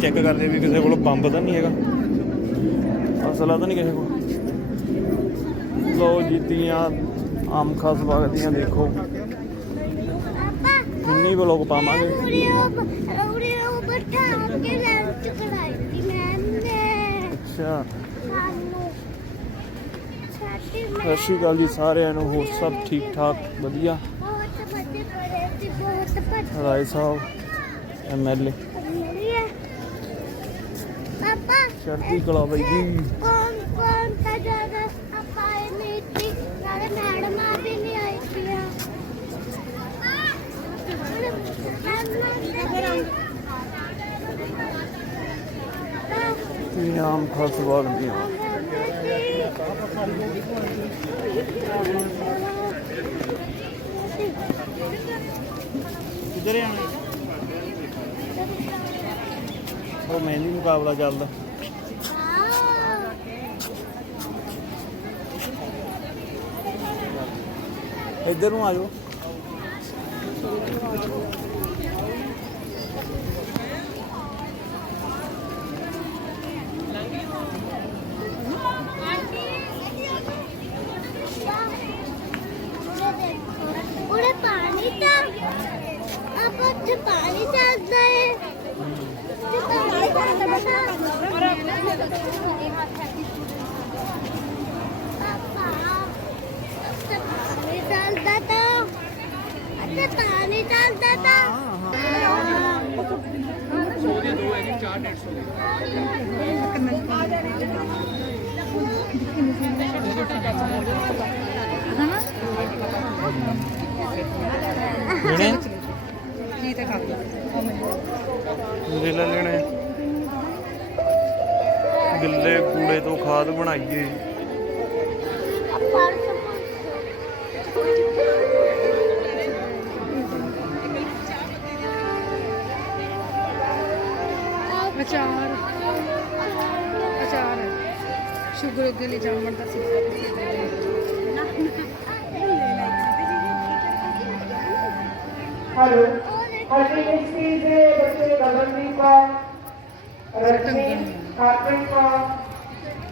Check ਕਰਦੇ ਵੀ ਕਿਸੇ ਕੋਲ ਬੰਬ ਤਾਂ ਨਹੀਂ ਹੈਗਾ। ਅਸਲਾ ਤਾਂ ਨਹੀਂ ਕਿਸੇ ਕੋਲ। ਲੋ ਜੀਤੀਆਂ ਆਮ ਖਾਸ ਬਾਗ ਦੀਆਂ ਦੇਖੋ। ਕਿੰਨੀ ਵਲੋਗ ਪਾਵਾਂਗੇ ਉਹ ਬਿਠਾ ਕੇ ਲੰਚ ਕਰਾਈ ਸੀ ਮੈਮ ਨੇ ਅੱਛਾ। ਸਤਿ ਸ਼੍ਰੀ ਅਕਾਲ ਜੀ ਸਾਰਿਆਂ ਨੂੰ, ਹੋਰ ਸਭ ਠੀਕ ਠਾਕ ਵਧੀਆ? ਬਹੁਤ ਵੱਡੇ ਬੜੇ ਸੀ ਬਹੁਤ ਰਾਏ ਸਾਹਿਬ ਐਮਐਲਏ ਹੈ ਪਾਪਾ ਚੜ੍ਹਦੀ ਕਲਾ ਬਾਈ ਜੀ ਕੌਣ ਕੌਣ ਤਾਂ ਜ਼ਿਆਦਾ ਆਪਾਂ ਇਹ ਨਹੀਂ ਸੀ ਨਾਲੇ ਮੈਡਮਾਂ ਵੀ ਨਹੀਂ ਆਈ ਸੀ ਆਮ ਖਾਸ ਬਾਗ ਦੀਆਂ ਕਿੱਧਰ ਆਣਾ ਉਹ ਮਹਿੰਦੀ ਮੁਕਾਬਲਾ ਚੱਲਦਾ। ਇੱਧਰ ਨੂੰ ਆ ਜਾਓ। ਉਹਦੇ ਪਾਣੀ ਤਾਂ ਆਪਾਂ ਉੱਥੇ ਪਾਣੀ ਚੱਲਦਾ ਹੈ ਤੇ ਪਾਣੀ ਪਾਪਾ ਉੱਥੇ ਪਾਣੀ ਚੱਲਦਾ ਤਾਂ ਉੱਥੇ ਪਾਣੀ ਚੱਲਦਾ ਤਾਂ ਲੈਣੇ? ਕੀ ਤੇ ਕਰ ਮੇਰੇ ਲੈ ਲੈਣੇ। ਗਿੱਲੇ ਕੂੜੇ ਤੋਂ ਖਾਦ ਬਣਾਈਏ। ਸ਼ੂਗਰ ਦੇ ਲਈ ਜਾਮਣ ਦਾ ਸੀ ਹੈਲੋ ਸਾਡੀ ਮਿਸਟੀ ਦੇ ਬੱਚੇ ਗਗਨਦੀਪ ਕੌਰ ਰਜਨੀ ਕਾਰਤਿਕ ਕੌਰ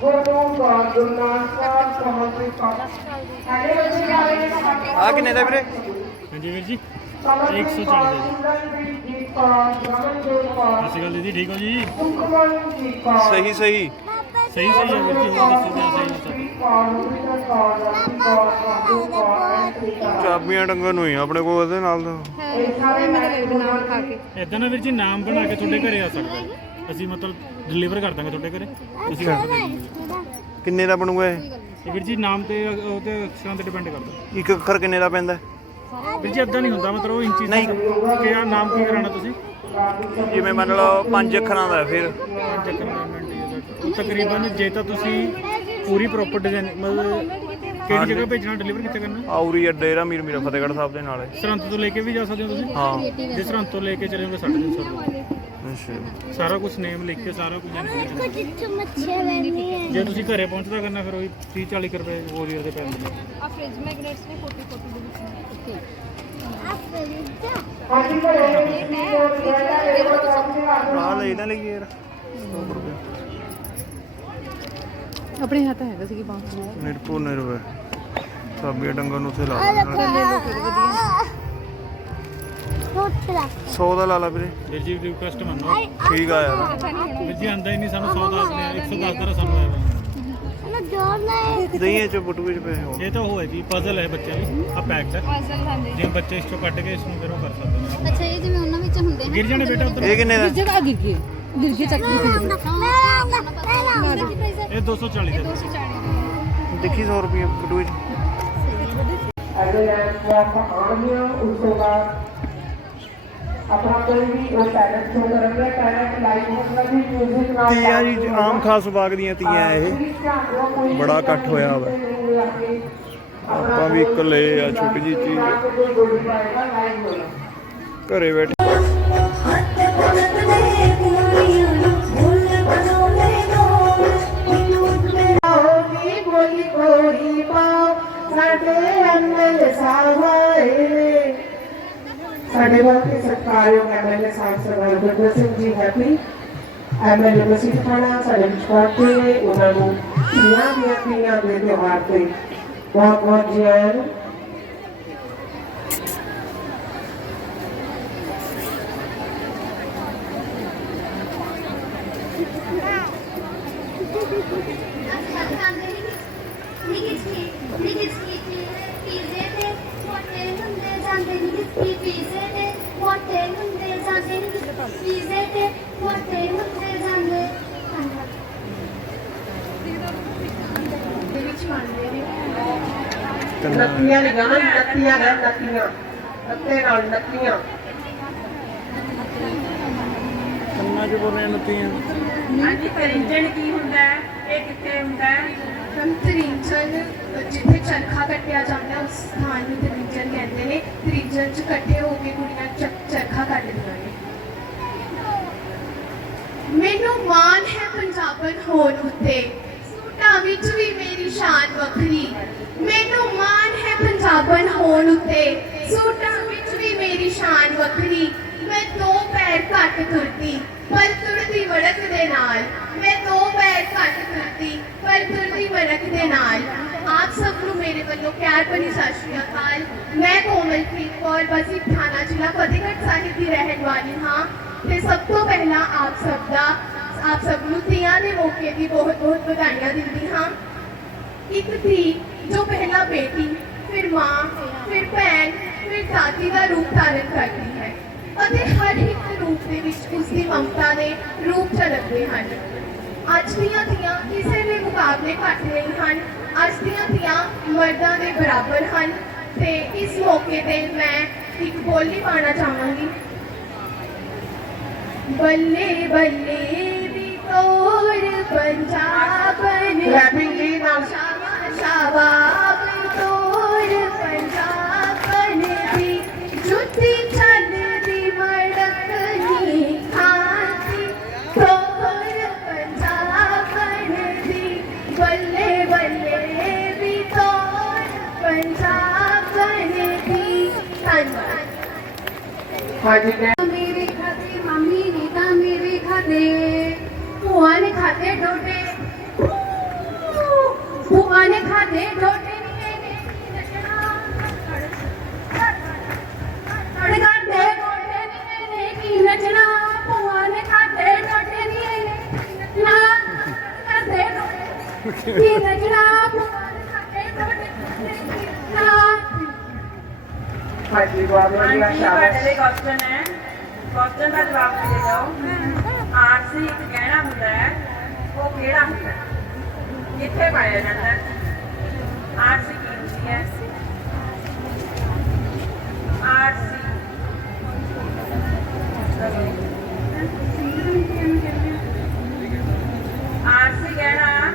ਗੁਰਦੂਤ ਕੌਰ ਗੁਰਨਾਮ ਕੌਰ ਕਮਲਪ੍ਰੀਤ ਕੌਰ ਸਾਡੇ ਬੱਚੇ ਆ ਰਹੇ ਨੇ ਸਾਡੇ ਆ ਕਿੰਨੇ ਦਾ ਵੀਰੇ ਹਾਂਜੀ ਵੀਰ ਜੀ ਸਤਿ ਸ਼੍ਰੀ ਅਕਾਲ ਦੀਦੀ ਠੀਕ ਹੋ ਜੀ ਸਹੀ ਸਹੀ ਸਹੀ ਸਹੀ ਹੈ ਵੀਰ ਜੀ ਹੋਰ ਦੱਸੋ ਜੀ ਸਹੀ ਚਾਬੀਆਂ ਟੰਗਣ ਨੂੰ ਹੀ ਆ ਆਪਣੇ ਕੋਲ ਉਹਦੇ ਨਾਲ ਇਹ ਸਾਰੇ ਮੇਰੇ ਨਾਮ ਖਾ ਕੇ ਇਦਾਂ ਨਾ ਵੀਰ ਜੀ ਨਾਮ ਬਣਾ ਕੇ ਤੁਹਾਡੇ ਘਰੇ ਆ ਸਕਦਾ ਅਸੀਂ ਮਤਲਬ ਡਿਲੀਵਰ ਕਰ ਦਾਂਗੇ ਤੁਹਾਡੇ ਘਰੇ। ਤੁਸੀਂ ਕਰ ਸਕਦੇ ਕਿੰਨੇ ਦਾ ਬਣੂਗਾ ਇਹ? ਇਹ ਵੀਰ ਜੀ ਨਾਮ ਤੇ ਉਹਦੇ ਅਕਸ਼ਰਾਂ ਤੇ ਡਿਪੈਂਡ ਕਰਦਾ। ਇੱਕ ਅੱਖਰ ਕਿੰਨੇ ਦਾ ਪੈਂਦਾ? ਵੀਰ ਜੀ ਇਦਾਂ ਨਹੀਂ ਹੁੰਦਾ ਮਤਲਬ ਉਹ ਇੰਚੀ ਨਹੀਂ। ਕਿ ਆ ਨਾਮ ਕੀ ਕਰਾਣਾ ਤੁਸੀਂ? ਜਿਵੇਂ ਮੰਨ ਲਓ ਪੰਜ ਅੱਖਰਾਂ ਦਾ ਫਿਰ। ਪੰਜ ਤਕਰੀਬਨ ਜੇ ਤਾਂ ਤੁਸੀਂ ਪੂਰੀ ਪ੍ਰੋਪਰ ਡਿਜ਼ਾਈਨ ਮਤਲਬ ਕਿਹੜੀ ਜਗ੍ਹਾ ਭੇਜਣਾ ਡਿਲੀਵਰ ਕਿੱਥੇ ਕਰਨਾ? ਆਉਰੀ ਅੱਡੇ ਰਾ ਮੀਰ ਮੀਰਾ ਫਤਿਹਗੜ੍ਹ ਸਾਹਿਬ ਦੇ ਨਾਲ ਸਰਹੰਦ ਤੋਂ ਲੈ ਕੇ ਵੀ ਜਾ ਸਕਦੇ ਹੋ ਤੁਸੀਂ? ਹਾਂ। ਜੇ ਸਰਹੰਦ ਤੋਂ ਲੈ ਕੇ ਚਲੇ ਜਾਓਗੇ 350 ਰੁਪਏ ਅੱਛਾ। ਸਾਰਾ ਕੁਝ ਨੇਮ ਲਿਖ ਕੇ ਸਾਰਾ ਕੁਝ ਜੇ ਤੁਸੀਂ ਘਰੇ ਪਹੁੰਚਦਾ ਕਰਨਾ ਫਿਰ ਉਹੀ 30 40 ਰੁਪਏ ਕੋਰੀਅਰ ਦੇ ਪੈਂਦੇ ਨੇ ਆ ਫ੍ਰਿਜ ਮੈਗਨੇਟਸ ਨੇ 40 40 ਦੇ ਵਿੱਚ। ਆ ਲੈ ਨਾ ਲਈਏ ਯਾਰ। 100 ਰੁਪਏ ਆਪਣੇ ਹੱਥ ਹੈਗਾ ਸੀ ਕਿ ਬਾਂਸ ਮੇਰੇ ਕੋਲ ਨਹੀਂ ਰੁਪਏ ਚਾਬੀਆਂ ਟੰਗਣ ਨੂੰ ਉੱਥੇ ਲਾ ਦੇਣਾ ਰੋਟੀ ਲਾ 100 ਦਾ ਲਾ ਲਾ ਵੀਰੇ। ਵੀਰ ਜੀ ਰਿਕੁਐਸਟ ਮੰਨੋ ਠੀਕ ਆ ਯਾਰ ਵੀਰ ਜੀ ਆਂਦਾ ਹੀ ਨਹੀਂ ਸਾਨੂੰ 100 ਦੱਸ ਦੇ 110 ਦਾ ਸਾਨੂੰ ਆਇਆ ਵਾ। ਨਾ ਜੋਰ ਲੈ। ਦਈਏ ਚ ਬਟੂਏ ਚ ਪੈਸੇ ਹੋਰ ਇਹ ਤਾਂ ਉਹ ਹੈ ਜੀ ਪਜ਼ਲ ਹੈ ਬੱਚਿਆਂ ਦੀ ਆ ਪੈਕਡ ਹੈ। ਫਸਲ ਖਾਂਦੇ ਜੇ ਬੱਚੇ ਇਸ ਚੋਂ ਕੱਢ ਕੇ ਇਸ ਨੂੰ ਫਿਰ ਉਹ ਕਰ ਸਕਦੇ ਨੇ। ਅੱਛਾ ਇਹ ਜਿਵੇਂ ਉਹਨਾਂ ਵਿੱਚ ਹੁੰਦੇ ਗਿਰ ਜਾਣੇ ਬੇਟਾ ਉੱਧਰ ਇਹ ਕਿੰਨੇ ਦਾ? ਜਗ੍ਹਾ ਗਿਰ ਗਈ ਗਿਰ ਗਈ ਚੱਕ ਇਹ 240 ਦੇ। ਦੇਖੀ 100 ਰੁਪਏ ਅਗਰ ਆਪਾਂ ਆਉਣਗੇ ਉਸ ਤੋਂ ਬਾਅਦ ਆਪਣਾ ਕੋਈ ਵੀ ਉਹ ਟੈਲੈਂਟ ਸ਼ੋ ਕਰਾਂਗੇ ਟੈਲੈਂਟ ਲਾਈਵ ਹੋਣਾ ਵੀ ਮਿਊਜ਼ਿਕ ਨਾਲ ਤੀਆਂ ਜੀ ਆਮ ਖਾਸ ਬਾਗ ਦੀਆਂ ਤੀਆਂ ਇਹ। ਬੜਾ ਇਕੱਠ ਹੋਇਆ ਵਾ। ਆਪਾਂ ਵੀ ਇੱਕ ਲਏ ਆ ਛੋਟੀ ਜੀ ਚੀਜ਼। ਘਰੇ ਬੈਠੇ ਸਾਡੇ ਅੰਦਰ ਸਾਵਾਏ ਨੇ ਸਾਡੇ ਬਹੁਤ ਸਤਿਕਾਰਯੋਗ ਐਮਐਲਏ ਸਾਹਿਬ ਸਰਦਾਰ ਗੁਰਦਰ ਸਿੰਘ ਜੀ ਹੈਪੀ ਐਮਐਲਏ ਮਸੀਹ ਖਾਨਾ ਸਾਡੇ ਵਿੱਚ ਪਹੁੰਚੇ ਨੇ, ਉਹਨਾਂ ਨੂੰ ਧੀਆਂ ਦੀਆਂ ਧੀਆਂ ਦੇ ਤਿਉਹਾਰ ਤੇ ਬਹੁਤ ਬਹੁਤ ਜੀ ਆਇਆਂ ਨੂੰ। ਪੀਜ਼ੇ ਤੇ ਮੋਟੇ ਹੁੰਦੇ ਜਾਂਦੇ ਨਹੀਂ ਪੀਜ਼ੇ ਤੇ ਮੋਟੇ ਹੁੰਦੇ ਜਾਂਦੇ ਨਹੀਂ ਪੀਜ਼ੇ ਤੇ ਮੋਟੇ ਹੁੰਦੇ ਜਾਂਦੇ ਨੇ ਨੱਤੀਆਂ ਨਹੀਂ ਗਾਣਾ ਨੱਤੀਆਂ ਹੈ ਨੱਤੀਆਂ। ਨੱਤੇ ਨਾਲ ਨੱਤੀਆਂ। ਕੰਨਾਂ 'ਚ ਬੋਲੇ ਨਤੀਆਂ। ਹਾਂਜੀ ਤਰਿੰਜਣ ਕੀ ਹੁੰਦਾ ਹੈ? ਇਹ ਕਿੱਥੇ ਹੁੰਦਾ ਹੈ? ਹਮ ਤ੍ਰਿੰਜਨ ਜਿੱਥੇ ਚਰਖਾ ਕੱਟਿਆ ਜਾਂਦਾ, ਉਸ ਸਥਾਨ ਨੂੰ ਤ੍ਰਿੰਜਨ ਕਹਿੰਦੇ ਨੇ। ਤ੍ਰਿੰਜਨ ਚ ਇਕੱਠੇ ਹੋ ਕੇ ਕੁੜੀਆਂ ਚਰਖਾ ਕੱਟਦੀਆਂ ਨੇ। ਮੈਨੂੰ ਮਾਣ ਹੈ ਪੰਜਾਬਣ ਹੋਣ ਉੱਤੇ। ਸੂਟਾਂ ਵਿੱਚ ਵੀ ਮੇਰੀ ਸ਼ਾਨ ਵੱਖਰੀ। ਮੈਨੂੰ ਮਾਣ ਹੈ ਪੰਜਾਬਣ ਹੋਣ ਉੱਤੇ। ਸੂਟਾਂ ਵਿੱਚ ਵੀ ਮੇਰੀ ਸ਼ਾਨ ਵੱਖਰੀ। ਮੈਂ ਦੋ ਪੈਰ ਘੱਟ ਤੁਰਦੀ ਪਰ ਤੁਰਦੀ ਵੜਕ ਦੇ ਨਾਲ। ਮੈਂ ਦੋ ਪੈਰ ਘੱਟ ਤੁਰਦੀ ਪਰ ਤੁਰਦੀ ਵੜਕ ਦੇ ਨਾਲ। ਆਪ ਸਭ ਨੂੰ ਮੇਰੇ ਵੱਲੋਂ ਪਿਆਰ ਭਰੀ ਸਤਿ ਸ਼੍ਰੀ ਅਕਾਲ। ਮੈਂ ਕੋਮਲਪ੍ਰੀਤ ਕੌਰ, ਬਸੀ ਥਾਣਾ ਜ਼ਿਲ੍ਹਾ ਫਤਿਹਗੜ੍ਹ ਸਾਹਿਬ ਦੀ ਰਹਿਣ ਵਾਲੀ ਹਾਂ। ਤੇ ਸਭ ਤੋਂ ਪਹਿਲਾਂ ਆਪ ਸਭ ਦਾ, ਆਪ ਸਭ ਨੂੰ ਤੀਆਂ ਦੇ ਮੌਕੇ ਦੀ ਬਹੁਤ ਬਹੁਤ ਵਧਾਈਆਂ ਦਿੰਦੀ ਹਾਂ। ਇੱਕ ਧੀ ਜੋ ਪਹਿਲਾਂ ਬੇਟੀ, ਫਿਰ ਮਾਂ, ਫਿਰ ਭੈਣ, ਫਿਰ ਦਾਦੀ ਦਾ ਰੂਪ ਧਾਰਨ ਕਰਦੀ ਹੈ। ਅਤੇ ਹਰ ਇੱਕ ਰੂਪ ਦੇ ਵਿੱਚ ਉਸ ਦੀ ਮਮਤਾ ਦੇ ਰੂਪ ਝਲਕਦੇ ਹਨ। ਅੱਜ ਦੀਆਂ ਧੀਆਂ ਕਿਸੇ ਦੇ ਮੁਕਾਬਲੇ ਘੱਟ ਨਹੀਂ ਹਨ। ਅੱਜ ਦੀਆਂ ਧੀਆਂ ਮਰਦਾਂ ਦੇ ਬਰਾਬਰ ਹਨ ਤੇ ਇਸ ਮੌਕੇ ਤੇ ਮੈਂ ਇੱਕ ਬੋਲੀ ਪਾਣਾ ਚਾਹਾਂਗੀ। ਬੱਲੇ ਬੱਲੇ ਦੀ ਤੋੜ ਪੰਜਾਬਨ Clapping ਜੀ ਨਾਲ। ਸ਼ਾਬਾ ਸ਼ਾਬਾਬ ਮੇਰੇ ਖਾਤੇ ਮੰਮੀ ਨੇ ਤਾਂ ਮੇਰੇ ਖਾਤੇ ਭੂਆ ਨੇ ਖਾਤੇ ਡੋਡੇ। ਭੂਆ ਨੇ ਖਾਤੇ ਡੋਡੇ ਨੀ ਇਹਨੇ ਨੱਚਣਾ ਤੜਗੜ ਦੇ ਗੋਡੇ ਨੀ ਇਹਨੇ ਕੀ ਨੱਚਣਾ ਭੂਆ ਨੇ ਖਾਤੇ ਡੋਡੇ ਨੀ ਇਹਨੇ ਨਾ ਕਰਦੇ ਡੋਡੇ ਕੀ ਨੱਚਣਾ ਭੂਆ ਨੇ ਖਾਤੇ ਡੋਡੇ ਨੀ ਨਾ ਹਾਂਜੀ ਬਹੁਤ ਵਧੀਆ ਹਾਂਜੀ ਤੁਹਾਡੇ ਸ਼ਾਬਾਸ਼ ਲਈ ਕੁਐਸਚਨ ਹੈ ਕੁਐਸਚਨ ਦਾ ਜਵਾਬ ਦੇ ਦਿਓ ਆਰਸੀ ਇੱਕ ਗਹਿਣਾ ਹੁੰਦਾ ਹੈ ਉਹ ਕਿਹੜਾ ਹੁੰਦਾ ਹੈ ਕਿੱਥੇ ਪਾਇਆ ਜਾਂਦਾ ਹੈ ਆਰਸੀ ਕੀ ਹੁੰਦੀ ਹੈ ਆਰਸੀ ਆਰਸੀ ਗਹਿਣਾ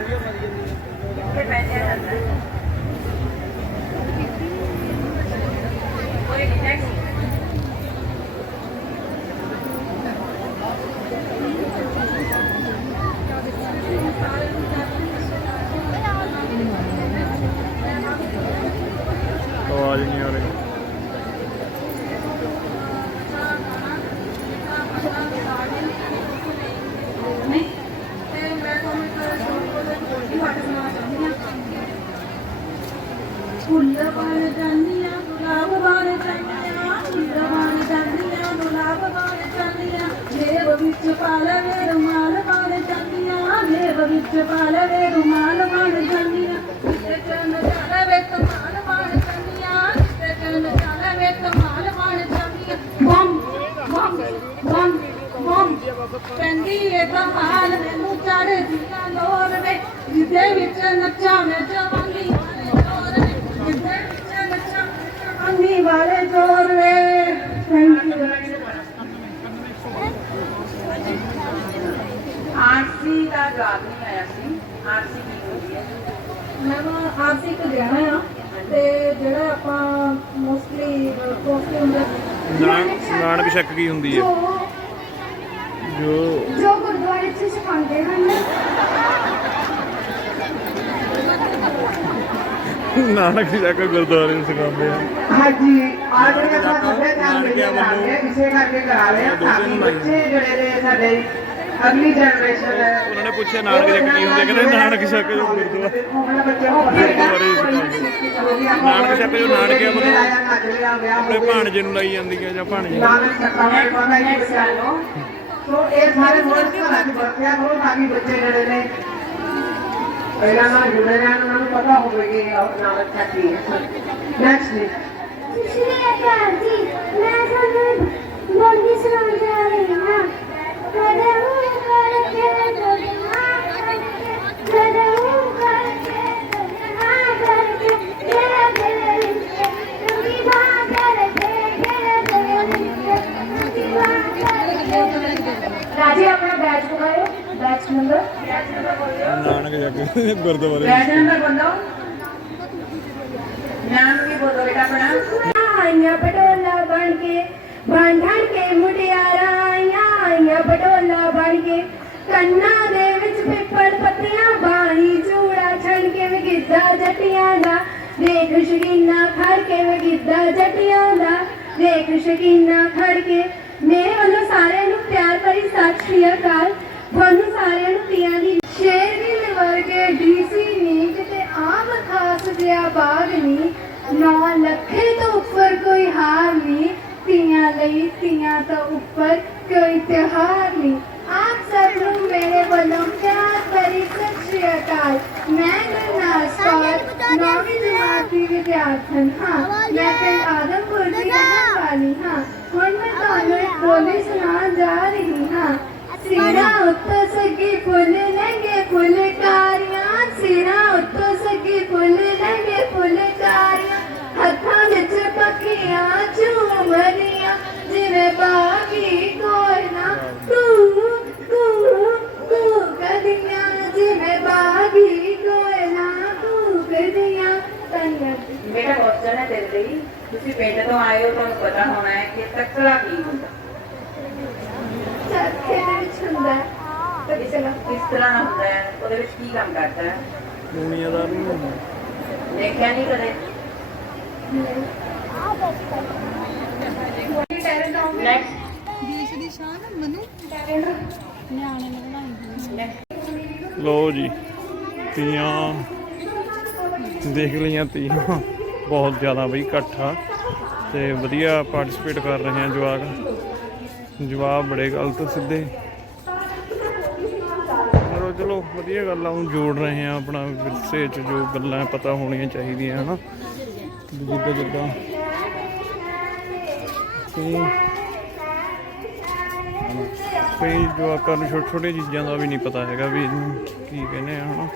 ਕਿੱਥੇ ਪਹਿਨਿਆ ਜਾਂਦਾ ਹੈ ਕੋਈ ਨੈਕਸਟ ਆਵਾਜ਼ ਨਹੀਂ ਆ ਰਹੀ ਤੇ ਮੈਂ ਤੁਹਾਨੂੰ ਇੱਕ ਛੋਟੀ ਚਾਹੁੰਦੀ ਹਾਂ ਫੁੱਲ ਬਣ ਜਾਂਦੀਆਂ ਗੁਲਾਬ ਬਣ ਜਾਂਦੀਆਂ ਫੁੱਲ ਬਣ ਜਾਂਦੀਆਂ ਗੁਲਾਬ ਬਣ ਜਾਂਦੀਆਂ ਜੇਬ ਵਿੱਚ ਪਾ ਲਵੇ ਰੁਮਾਲ ਬਣ ਜਾਂਦੀਆਂ ਜੇਬ ਵਿੱਚ ਪਾ ਲਵੇ ਰੁਮਾਲ ਕਹਿੰਦੀ ਇਹ ਕਮਾਲ ਮੈਨੂੰ ਚੜ੍ਹਦੀਆਂ ਲੋਰ ਵੇ। ਜਿਹਦੇ ਵਿੱਚ ਨੱਚਾਂ ਮੈਂ ਜਵਾਨੀ ਵਾਲੇ ਜੋਰ ਵੇ। ਜਿਹਦੇ ਵਿੱਚ ਨੱਚਾਂ ਮੈਂ ਜਵਾਨੀ ਵਾਲੇ ਜੋਰ ਵੇ। ਥੈਂਕ ਯੂ ਆਰਸੀ ਦਾ ਜਵਾਬ ਨਹੀਂ ਆਇਆ ਸੀ। ਆਰਸੀ ਕੀ ਹੁੰਦੀ ਹੈ? ਮੈਂ ਆਰਸੀ ਇੱਕ ਗਹਿਣਾ ਆ ਤੇ ਜਿਹੜਾ ਆਪਾਂ ਮੋਸਟਲੀ ਕੋਸਟਲੀ ਹੁੰਦਾ ਨਾਨਕ ਨਾਨਕ ਸ਼ੱਕ ਕੀ ਹੁੰਦੀ ਹੈ? ਜੋ ਜੋ ਜੋ ਗੁਰਦੁਆਰੇ 'ਚ ਸਿਖਾਉਂਦੇ ਹਨ ਨਾਨਕ ਸ਼ੱਕ ਗੁਰਦੁਆਰੇ ਨੂੰ ਸਿਖਾਉਂਦੇ ਆ ਹਾਂਜੀ ਆ ਜਿਹੜੇ ਆਪਾਂ ਸੱਭਿਆਚਾਰ ਮੇਲੇ ਕਰਾ ਰਹੇ ਹਾਂ ਇਸੇ ਕਰਕੇ ਕਰਾ ਰਹੇ ਹਾਂ ਤਾਂ ਕਿ ਬੱਚੇ ਜਿਹੜੇ ਨੇ ਸਾਡੇ ਅਗਲੀ ਜਨਰੇਸ਼ਨ ਹੈ ਉਹਨਾਂ ਨੇ ਪੁੱਛਿਆ ਨਾਨਕ ਜੱਗ ਕੀ ਹੁੰਦੇ ਕਹਿੰਦੇ ਨਾਨਕ ਛੱਕ ਜੋ ਗੁਰਦੁਆਰਾ। ਨਾਨਕ ਛੱਕ ਜੋ ਨਾਨਕ ਹੈ ਮਤਲਬ ਆਪਣੇ ਭਾਣਜੇ ਨੂੰ ਲਈ ਜਾਂਦੀ ਹੈ ਜਾਂ ਭਾਣਜੇ। ਨਾਨਕ ਪਤਾ ਹੀ ਬੱਚਿਆਂ ਨੂੰ ਸੋ ਇਹ ਸਾਰੇ ਮੋੜ ਘਰਾਂ ਚ ਵਰਤਿਆ ਕਰੋ ਤਾਂ ਕਿ ਬੱਚੇ ਜਿਹੜੇ ਨੇ ਪਹਿਲਾਂ ਨਾਲ ਜੁੜੇ ਰਹਿਣ ਉਹਨਾਂ ਨੂੰ ਪਤਾ ਹੋਵੇ ਕਿ ਆਹ ਨਾਨਕ ਛੱਕੀ ਹੈ ਨੈਕਸਟ ਜੀ ਸ਼੍ਰੀ ਅਕਾਲ ਜੀ ਮੈਂ ਤੁਹਾਨੂੰ ਬੋਲੀ ਸੁਣਾਉਣ ਜਾ ਰਹੀ ਹਾਂ ਕਦਮ ਨਾਨਕ ਜੱਗ ਗੁਰਦੁਆਰੇ। ਬੈਠ ਨੰਬਰ ਬੰਦੋ। ਨਾਮ ਕੀ ਬੋਲੋ ਬੇਟਾ ਆਪਣਾ? ਆਈਆਂ ਪਟੋਲਾ ਬਣ ਕੇ ਬਾਂਧਣ ਕੇ ਮੁਟਿਆਰਾਂ ਆਈਆਂ। ਆਈਆਂ ਪਟੋਲਾ ਬਣ ਕੇ ਕੰਨਾਂ ਦੇ ਵਿੱਚ ਪਿੱਪਲ ਪੱਤੀਆਂ ਬਾਣੀ ਚੂੜਾ ਛਣ ਕੇ ਵਗਿੱਦਾ ਜੱਟੀਆਂ ਦਾ। ਦੇਖ ਸ਼ਕੀਨਾ ਖੜ ਕੇ ਵਗਿੱਦਾ ਜੱਟੀਆਂ ਦਾ। ਦੇਖ ਸ਼ਕੀਨਾ ਖੜ ਕੇ ਮੇਰੇ ਵੱਲੋਂ ਸਾਰਿਆਂ ਨੂੰ ਪਿਆਰ ਭਰੀ ਸਤਿ ਸ਼੍ਰੀ ਅਕਾਲ। ਤੁਹਾਨੂੰ ਸਾਰਿਆਂ ਨੂੰ ਤੀਆਂ ਦੀ ਸ਼ੇਰਗਿੱਲ ਵਰਗੇ ਡੀਸੀ ਨਹੀਂ ਕਿਤੇ ਆਮ ਖਾਸ ਬਾਗ ਨਹੀਂ। ਨੌ ਲੱਖੇ ਤੋਂ ਉੱਪਰ ਕੋਈ ਹਾਰ ਨਹੀਂ ਤੀਆਂ ਲਈ ਤੀਆਂ ਤੋਂ ਉੱਪਰ ਕੋਈ ਤਿਉਹਾਰ ਨਹੀਂ। ਆਪ ਸਭ ਨੂੰ ਮੇਰੇ ਵੱਲੋਂ ਪਿਆਰ ਭਰੀ ਸਤਿ ਸ਼੍ਰੀ ਅਕਾਲ। ਮੈਂ ਗੁਰਨਾਸ ਕੌਰ ਨੌਵੀਂ ਜਮਾਤ ਦੀ ਵਿਦਿਆਰਥਣ। ਹਾਂ। ਹੈ। ਦੁਨੀਆ ਦਾ ਨਹੀਂ ਹੁੰਦਾ। ਦੇਖਿਆ ਨਹੀਂ ਕਦੇ। ਲੋ ਜੀ ਤੀਆਂ। ਦੇਖ ਲਈਆਂ ਤੀਆਂ। ਬਹੁਤ ਜ਼ਿਆਦਾ ਬਈ ਇਕੱਠਾ ਤੇ ਵਧੀਆ ਪਾਰਟਿਸਿਪੇਟ ਕਰ ਰਹੇ ਆ ਜਵਾਕ। ਜਵਾਬ ਬੜੇ ਗਲਤ ਸਿੱਧੇ। ਚਲੋ, ਵਧੀਆ ਗੱਲ ਆ, ਹੁਣ ਜੋੜ ਰਹੇ ਆ ਆਪਣਾ ਵਿਰਸੇ ਚ ਜੋ ਗੱਲਾਂ ਪਤਾ ਹੋਣੀਆਂ ਚਾਹੀਦੀਆਂ, ਹਨਾ। ਜਿੱਦਾਂ। ਜਿੱਦਾਂ ਕਈ ਕਈ ਜਵਾਕਾਂ ਨੂੰ ਛੋਟੇ ਛੋਟੇ ਚੀਜ਼ਾਂ ਦਾ ਵੀ ਨਹੀਂ ਪਤਾ ਹੈਗਾ ਵੀ ਕੀ ਕਹਿੰਦੇ ਆ, ਹਨਾ।